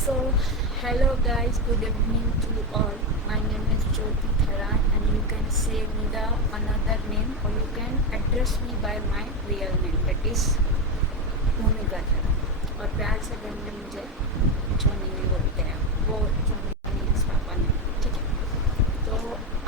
So, hello guys, good evening to all. My name is Jyoti Tharan and you can say me the another name or you can address me by my real name, that is भूमिका Tharan. और प्यार से घर में मुझे जोनी भी बोलते हैं, वो जोनी मीन्स पापा ने, ठीक है। तो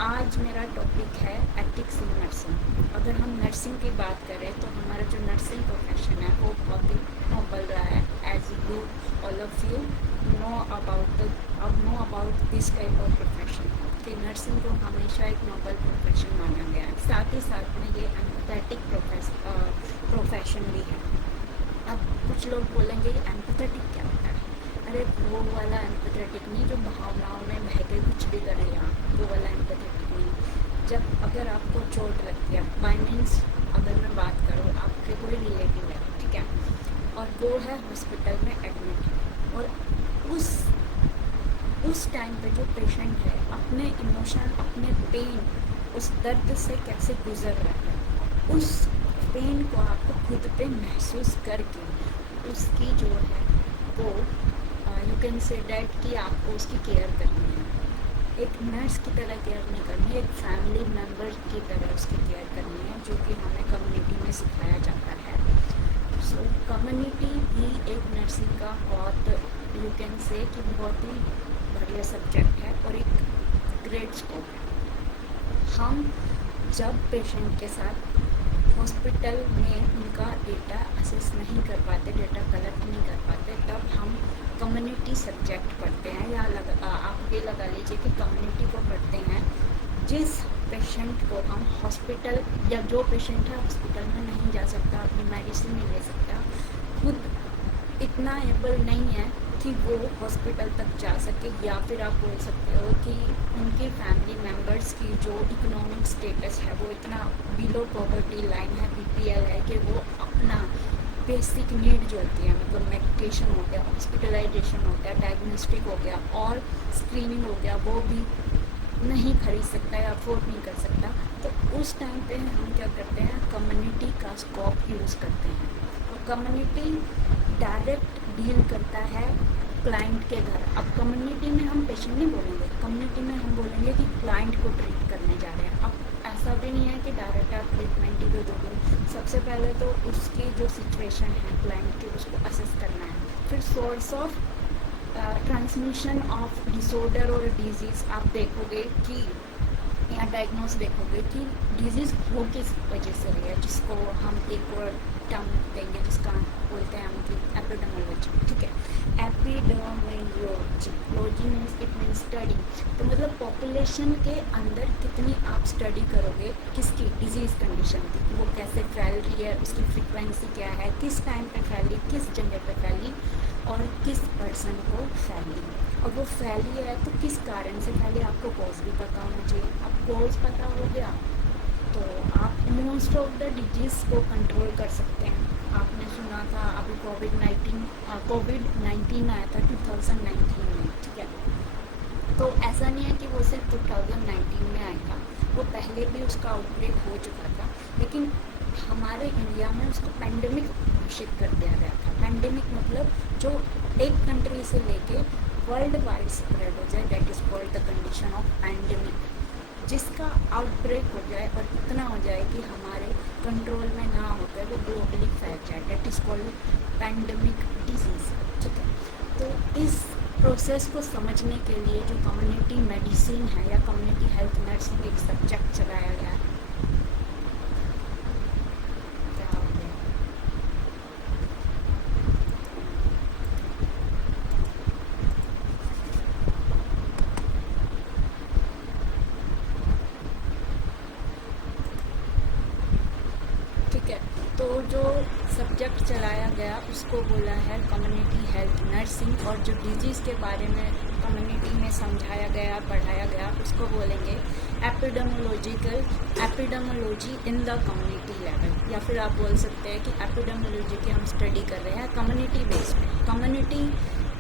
आज मेरा टॉपिक है एथिक्स इन नर्सिंग। अगर हम नर्सिंग की बात करें तो हमारा जो नर्सिंग प्रोफेशन है वो बहुत ही नोबल रहा है। As you all of you know about this type of profession कि नर्सिंग को हमेशा एक नोबल प्रोफेशन माना गया है। साथ ही साथ में ये एम्पैथेटिक प्रोफेशन भी है। अब कुछ लोग बोलेंगे एम्पैथेटिक क्या होता है? अरे वो वाला एम्पैथेटिक नहीं जो भावनाओं में बह के कुछ भी करे, वो वाला एम्पैथेटिक नहीं। जब अगर आपको चोट लगती है, बाय मीन्स अगर मैं बात करूँ, आपके कोई रिलेटिव है, ठीक है, और वो है हॉस्पिटल में एडमिट, और उस टाइम पे जो पेशेंट है अपने इमोशन, अपने पेन, उस दर्द से कैसे गुजर रहा है, उस पेन को आपको खुद पे महसूस करके उसकी जो है वो यू कैन से डैट कि आपको उसकी केयर करनी है। एक नर्स की तरह केयर नहीं करनी है, एक फैमिली मेम्बर की तरह उसकी केयर करनी है, जो कि हमें कम्युनिटी में सिखाया जाता है। सो कम्युनिटी भी एक नर्सिंग का बहुत यू कैन से कि बहुत ही बढ़िया सब्जेक्ट है और एक ग्रेट स्कोप है। हम जब पेशेंट के साथ हॉस्पिटल में उनका डेटा असेस नहीं कर पाते, डेटा कलेक्ट नहीं कर पाते, तब हम कम्युनिटी सब्जेक्ट पढ़ते हैं, या आप ये लगा लीजिए कि कम्युनिटी को पढ़ते हैं। जिस पेशेंट को हम हॉस्पिटल, या जो पेशेंट है हॉस्पिटल में नहीं जा सकता, अपनी मेडिसिन नहीं ले सकता, खुद इतना एबल नहीं है कि वो हॉस्पिटल तक जा सके, या फिर आप बोल सकते हो कि उनकी फैमिली मेम्बर्स की जो इकोनॉमिक स्टेटस है वो इतना बिलो पॉवर्टी लाइन है, बीपीएल है, कि वो अपना बेसिक नीड जो होती है, मतलब मेडिकेशन हो गया, हॉस्पिटलाइजेशन हो गया, डायग्नोस्टिक हो गया और स्क्रीनिंग हो गया, वो भी नहीं खरीद सकता या अफोर्ड नहीं कर सकता। तो उस टाइम पे हम क्या करते हैं, कम्युनिटी का स्कोप यूज़ करते हैं। और कम्युनिटी डायरेक्ट डील करता है क्लाइंट के घर। अब कम्युनिटी में हम पेशेंट नहीं बोलेंगे, कम्युनिटी में हम बोलेंगे कि क्लाइंट को ट्रीट करने जा रहे हैं। अब ऐसा भी नहीं है कि डायरेक्ट आप ट्रीटमेंट ही दे दोगे। सबसे पहले तो उसकी जो सिचुएशन है क्लाइंट की, उसको असेस करना है। फिर source of transmission of disorder और डिजीज़ आप देखोगे कि, या डायग्नोस देखोगे कि डिजीज़ हो किस वजह से रही है, जिसको हम एक और टर्म देंगे जिसका बोलते हैं हम कि एपिडेमोलॉजी, ठीक है। Epidemiology means it means study. तो मतलब पॉपुलेशन के अंदर कितनी आप स्टडी करोगे किसकी डिजीज़ कंडीशन की, वो कैसे फैल रही है, उसकी फ्रिक्वेंसी क्या है, किस टाइम पे फैली, किस जगह पे फैली और किस पर्सन को फैली, और वो फैली है तो किस कारण से फैली, आपको कॉज भी पता होना चाहिए। अब कॉज पता हो गया तो आप मोस्ट ऑफ द डिजीज़ को कंट्रोल कर सकते हैं। आपने सुना था अभी कोविड-19 आया था 2019 में, ठीक है। तो ऐसा नहीं है कि वो सिर्फ 2019 में आया था, वो पहले भी उसका आउटब्रेक हो चुका था, लेकिन हमारे इंडिया में उसको पैंडेमिक घोषित कर दिया गया था। पैंडेमिक मतलब जो एक कंट्री से लेके वर्ल्ड वाइड स्प्रेड हो जाए, that is called the condition of pandemic. जिसका आउटब्रेक हो जाए और इतना हो जाए कि हमारे कंट्रोल में ना होकर वो ग्लोबली फैल जाए, that is called pandemic disease, ठीक है। तो इस प्रोसेस को समझने के लिए जो कम्युनिटी मेडिसिन है या कम्युनिटी हेल्थ नर्सिंग एक सब्जेक्ट चलाया गया है। क्या हो गया? ठीक है, तो जो सब्जेक्ट चलाया गया उसको बोला है कम्युनिटी हेल्थ नर्सिंग, और जो डिजीज़ के बारे में कम्युनिटी में समझाया गया, पढ़ाया गया, उसको बोलेंगे epidemiology in the community level, या फिर आप बोल सकते हैं कि एपिडेमोलॉजी की हम स्टडी कर रहे हैं कम्युनिटी बेस्ड। कम्युनिटी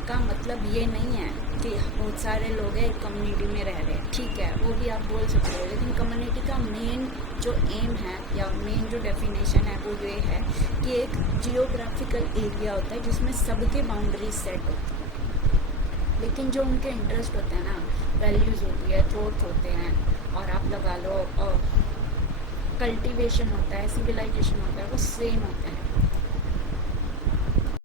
का मतलब ये नहीं है कि बहुत सारे लोग हैं एक कम्युनिटी में रह रहे हैं, ठीक है, वो भी आप बोल सकते हो, लेकिन कम्युनिटी का मेन जो एम है या मेन जो डेफिनेशन है वो ये है कि एक जियोग्राफिकल एरिया होता है जिसमें सबके बाउंड्रीज सेट होती है। लेकिन जो उनके इंटरेस्ट होते हैं ना, वैल्यूज़ होती है, थॉट्स होते हैं, और आप लगा लो कल्टीवेशन होता है, सिविलाइजेशन होता है, वो सेम होते हैं।